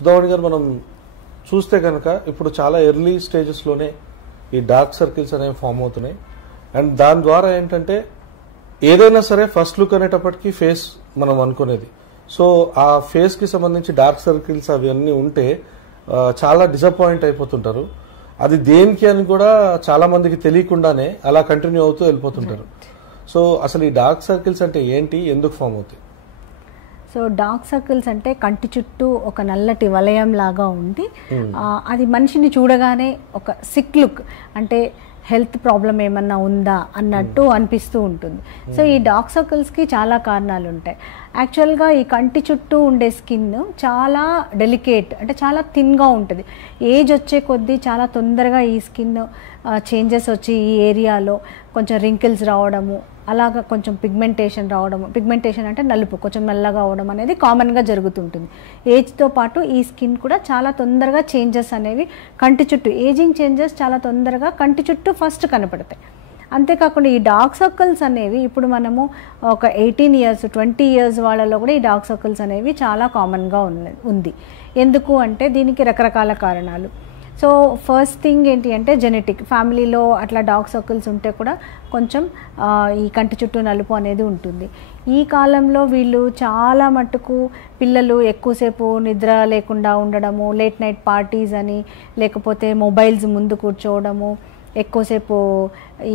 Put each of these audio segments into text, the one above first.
సుధామణి గారు, మనం చూస్తే కనుక ఇప్పుడు చాలా ఎర్లీ స్టేజెస్లోనే ఈ డార్క్ సర్కిల్స్ అనేవి ఫామ్ అవుతున్నాయి. అండ్ దాని ద్వారా ఏంటంటే ఏదైనా సరే ఫస్ట్ లుక్ అనేటప్పటికీ ఫేస్ మనం అనుకునేది. సో ఆ ఫేస్కి సంబంధించి డార్క్ సర్కిల్స్ అవన్నీ ఉంటే చాలా డిసప్పాయింట్ అయిపోతుంటారు. అది దేనికి అని కూడా చాలా మందికి తెలియకుండానే అలా కంటిన్యూ అవుతూ వెళ్ళిపోతుంటారు. సో అసలు ఈ డార్క్ సర్కిల్స్ అంటే ఏంటి, ఎందుకు ఫామ్ అవుతాయి? సో డార్క్ సర్కిల్స్ అంటే కంటి చుట్టూ ఒక నల్లటి వలయం లాగా ఉండి అది మనిషిని చూడగానే ఒక సిక్ లుక్, అంటే హెల్త్ ప్రాబ్లం ఏమన్నా ఉందా అన్నట్టు అనిపిస్తూ ఉంటుంది. సో ఈ డార్క్ సర్కిల్స్కి చాలా కారణాలు ఉంటాయి. యాక్చువల్గా ఈ కంటి చుట్టూ ఉండే స్కిన్ చాలా డెలికేట్, అంటే చాలా థిన్గా ఉంటుంది. ఏజ్ వచ్చే కొద్దీ చాలా తొందరగా ఈ స్కిన్ చేంజెస్ వచ్చి ఈ ఏరియాలో కొంచెం రింకిల్స్ రావడము, అలాగా కొంచెం పిగ్మెంటేషన్ రావడము. పిగ్మెంటేషన్ అంటే నలుపు, కొంచెం నల్లగా అవడం అనేది కామన్గా జరుగుతుంటుంది. ఏజ్తో పాటు ఈ స్కిన్ కూడా చాలా తొందరగా చేంజెస్ అనేవి కంటి చుట్టూ, ఏజింగ్ చేంజెస్ చాలా తొందరగా కంటి చుట్టూ ఫస్ట్ కనపడతాయి. అంతేకాకుండా ఈ డార్క్ సర్కిల్స్ అనేవి ఇప్పుడు మనము ఒక 18 years 20 years వాళ్ళలో కూడా ఈ డార్క్ సర్కిల్స్ అనేవి చాలా కామన్గా ఉంది. ఎందుకు అంటే దీనికి రకరకాల కారణాలు. సో ఫస్ట్ థింగ్ ఏంటి అంటే జెనెటిక్, ఫ్యామిలీలో అట్లా డార్క్ సర్కిల్స్ ఉంటే కూడా కొంచెం ఈ కంటి చుట్టూ నలుపు అనేది ఉంటుంది. ఈ కాలంలో వీళ్ళు చాలా మట్టుకు పిల్లలు ఎక్కువసేపు నిద్ర లేకుండా ఉండడము, లేట్ నైట్ పార్టీస్ అని, లేకపోతే మొబైల్స్ ముందు కూర్చోవడము, ఎక్కువసేపు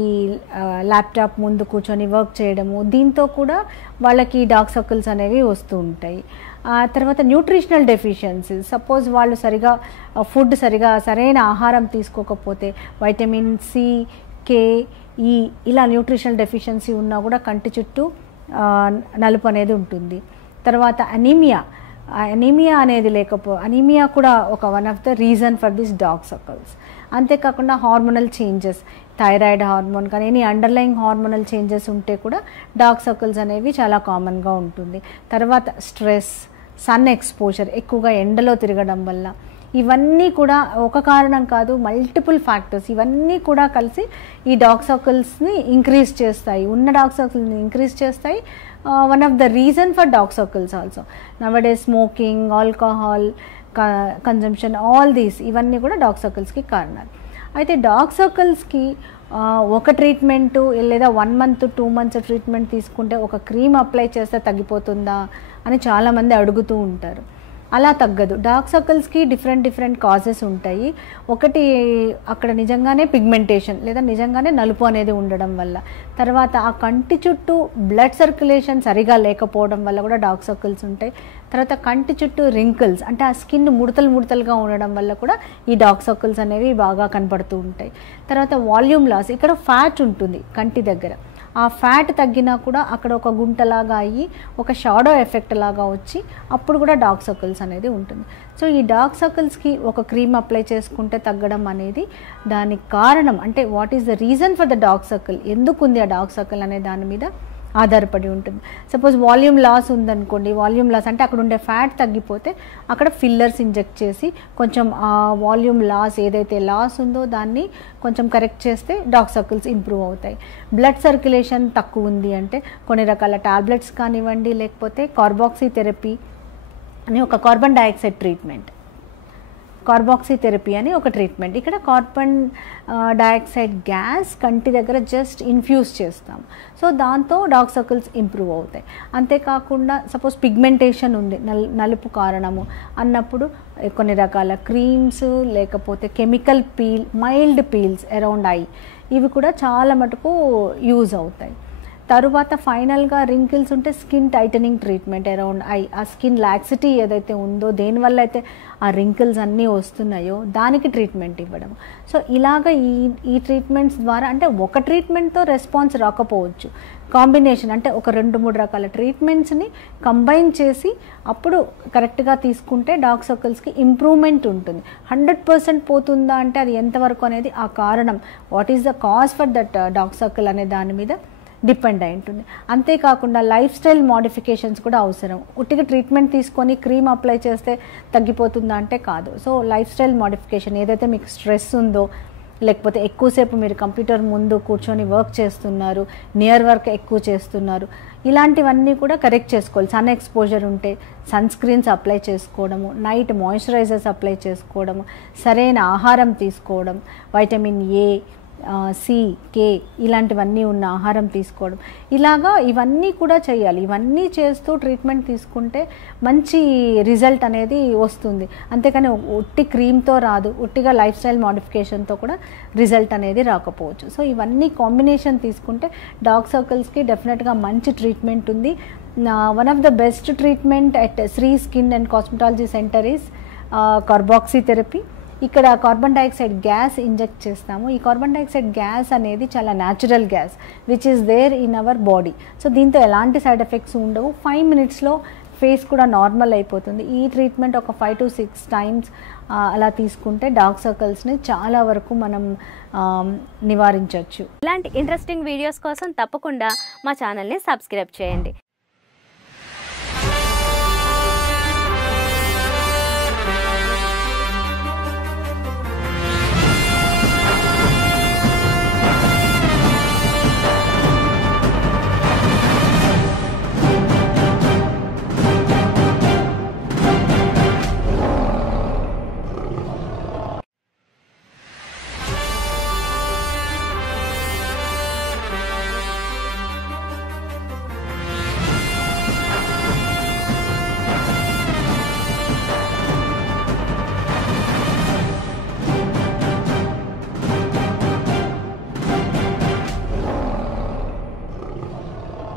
ఈ ల్యాప్టాప్ ముందు కూర్చొని వర్క్ చేయడము, దీంతో కూడా వాళ్ళకి డార్క్ సర్కిల్స్ అనేవి వస్తూ ఉంటాయి. తర్వాత న్యూట్రిషనల్ డెఫిషియన్సీ, సపోజ్ వాళ్ళు సరైన ఆహారం తీసుకోకపోతే వైటమిన్ సి, కే, ఈ ఇలా న్యూట్రిషనల్ డెఫిషియన్సీ ఉన్నా కూడా కంటి చుట్టూ నలుపు అనేది ఉంటుంది. తర్వాత అనీమియా అనేది అనీమియా కూడా one of the reason for this dark circles. అంతేకాకుండా హార్మోనల్ చేంజెస్, థైరాయిడ్ హార్మోన్ కానీ ఎనీ అండర్లయింగ్ హార్మోనల్ చేంజెస్ ఉంటే కూడా డార్క్ సర్కిల్స్ అనేవి చాలా కామన్గా ఉంటుంది. తర్వాత స్ట్రెస్, సన్ ఎక్స్పోజర్, ఎక్కువగా ఎండలో తిరగడం వల్ల, ఇవన్నీ కూడా ఒక కారణం కాదు, మల్టిపుల్ ఫ్యాక్టర్స్, ఇవన్నీ కూడా కలిసి ఈ డార్క్ సర్కిల్స్ని ఇంక్రీజ్ చేస్తాయి, ఉన్న డార్క్ సర్కిల్స్ని ఇంక్రీజ్ చేస్తాయి. One of the reason for dark circles also nowadays smoking, alcohol consumption, all these, ఇవన్నీ కూడా డార్క్ సర్కిల్స్కి కారణాలు. అయితే డార్క్ సర్కిల్స్కి ఒక ట్రీట్మెంటు లేదా 1 month 2 months ట్రీట్మెంట్ తీసుకుంటే ఒక క్రీమ్ అప్లై చేస్తే తగ్గిపోతుందా అని చాలామంది అడుగుతూ ఉంటారు. అలా తగ్గదు. డార్క్ సర్కిల్స్కి డిఫరెంట్ కాజెస్ ఉంటాయి. ఒకటి అక్కడ నిజంగానే పిగ్మెంటేషన్ లేదా నిజంగానే నలుపు అనేది ఉండడం వల్ల, తర్వాత ఆ కంటి చుట్టూ బ్లడ్ సర్క్యులేషన్ సరిగా లేకపోవడం వల్ల కూడా డార్క్ సర్కిల్స్ ఉంటాయి. తర్వాత కంటి చుట్టూ రింకిల్స్, అంటే ఆ స్కిన్ ముడతలుగా ఉండడం వల్ల కూడా ఈ డార్క్ సర్కిల్స్ అనేవి బాగా కనపడుతూ ఉంటాయి. తర్వాత వాల్యూమ్ లాస్, ఇక్కడ ఫ్యాట్ ఉంటుంది కంటి దగ్గర, ఆ ఫ్యాట్ తగ్గినా కూడా అక్కడ ఒక గుంటలాగా అయ్యి ఒక షాడో ఎఫెక్ట్ లాగా వచ్చి అప్పుడు కూడా డార్క్ సర్కిల్స్ అనేది ఉంటుంది. సో ఈ డార్క్ సర్కిల్స్కి ఒక క్రీమ్ అప్లై చేసుకుంటే తగ్గడం అనేది దానికి కారణం, అంటే what is the reason for the dark circle, ఎందుకు ఉంది ఆ డార్క్ సర్కిల్ అనే దాని మీద ఆధారపడి ఉంటుంది. సపోజ్ వాల్యూమ్ లాస్ ఉందనుకోండి, వాల్యూమ్ లాస్ అంటే అక్కడ ఉండే ఫ్యాట్ తగ్గిపోతే అక్కడ ఫిల్లర్స్ ఇంజెక్ట్ చేసి కొంచెం ఆ వాల్యూమ్ లాస్ ఏదైతే లాస్ ఉందో దాన్ని కొంచెం కరెక్ట్ చేస్తే డార్క్ సర్కిల్స్ ఇంప్రూవ్ అవుతాయి. బ్లడ్ సర్క్యులేషన్ తక్కువ ఉంది అంటే కొన్ని రకాల టాబ్లెట్స్ కానివ్వండి, లేకపోతే కార్బాక్సీ థెరపీ అని ఒక carbon dioxide treatment, carboxy therapy అని ఒక ట్రీట్మెంట్. ఇక్కడ కార్బన్ డైఆక్సైడ్ గ్యాస్ కంటి దగ్గర జస్ట్ ఇన్ఫ్యూజ్ చేస్తాం. సో దాంతో డార్క్ సర్కిల్స్ ఇంప్రూవ్ అవుతాయి. అంతేకాకుండా సపోజ్ పిగ్మెంటేషన్ ఉంది, నలుపు కారణము అన్నప్పుడు కొన్ని రకాల క్రీమ్స్, లేకపోతే chemical mild peels around I, ఇవి కూడా చాలా మటుకు యూజ్ అవుతాయి. తరువాత ఫైనల్గా రింకిల్స్ ఉంటే skin titling treatment around I, ఆ స్కిన్ లాక్సిటీ ఏదైతే ఉందో దేనివల్ల అయితే ఆ రింకిల్స్ అన్నీ వస్తున్నాయో దానికి ట్రీట్మెంట్ ఇవ్వడం. సో ఇలాగ ఈ ట్రీట్మెంట్స్ ద్వారా, అంటే ఒక ట్రీట్మెంట్తో రెస్పాన్స్ రాకపోవచ్చు, కాంబినేషన్ అంటే ఒక 2-3 రకాల ట్రీట్మెంట్స్ని కంబైన్ చేసి అప్పుడు కరెక్ట్గా తీసుకుంటే డార్క్ సర్కిల్స్కి ఇంప్రూవ్మెంట్ ఉంటుంది. 100% పోతుందా అంటే అది ఎంతవరకు అనేది ఆ కారణం, what is the cause for that dark circle అనే దాని మీద డిపెండ్ అయి ఉంటుంది. అంతేకాకుండా లైఫ్ స్టైల్ మోడిఫికేషన్స్ కూడా అవసరం. ఉట్టిగా ట్రీట్మెంట్ తీసుకొని క్రీమ్ అప్లై చేస్తే తగ్గిపోతుందా అంటే కాదు. సో లైఫ్ స్టైల్ మోడిఫికేషన్, ఏదైతే మీకు స్ట్రెస్ ఉందో లేకపోతే ఎక్కువసేపు మీరు కంప్యూటర్ ముందు కూర్చొని వర్క్ చేస్తున్నారు, నియర్ వర్క్ ఎక్కువ చేస్తున్నారు, ఇలాంటివన్నీ కూడా కరెక్ట్ చేసుకోవాలి. సన్ ఎక్స్పోజర్ ఉంటే సన్ స్క్రీన్స్ అప్లై చేసుకోవడము, నైట్ మాయిశ్చరైజర్స్ అప్లై చేసుకోవడము, సరైన ఆహారం తీసుకోవడం, వైటమిన్ ఏ, సి, కే ఇలాంటివన్నీ ఉన్న ఆహారం తీసుకోవడం, ఇలాగా ఇవన్నీ కూడా చేయాలి. ఇవన్నీ చేస్తూ ట్రీట్మెంట్ తీసుకుంటే మంచి రిజల్ట్ అనేది వస్తుంది. అంతేకాని ఉట్టి క్రీమ్తో రాదు, ఉట్టిగా లైఫ్ స్టైల్ మోడిఫికేషన్తో కూడా రిజల్ట్ అనేది రాకపోవచ్చు. సో ఇవన్నీ కాంబినేషన్ తీసుకుంటే డార్క్ సర్కిల్స్కి డెఫినెట్గా మంచి ట్రీట్మెంట్ ఉంది. One of the best treatment at Sri skin and cosmetology centre is carboxy therapy. ఇక్కడ కార్బన్ డైఆక్సైడ్ గ్యాస్ ఇంజెక్ట్ చేస్తాము. ఈ కార్బన్ డైఆక్సైడ్ గ్యాస్ అనేది చాలా natural gas which is there in our body. So దీంతో ఎలాంటి సైడ్ ఎఫెక్ట్స్ ఉండవు. 5 minutesలో face కూడా normal అయిపోతుంది. ఈ ట్రీట్మెంట్ ఒక 5 to 6 times అలా తీసుకుంటే డార్క్ సర్కిల్స్ని చాలా వరకు మనం నివారించవచ్చు. ఇలాంటి ఇంట్రెస్టింగ్ వీడియోస్ కోసం తప్పకుండా మా ఛానల్ని సబ్స్క్రైబ్ చేయండి.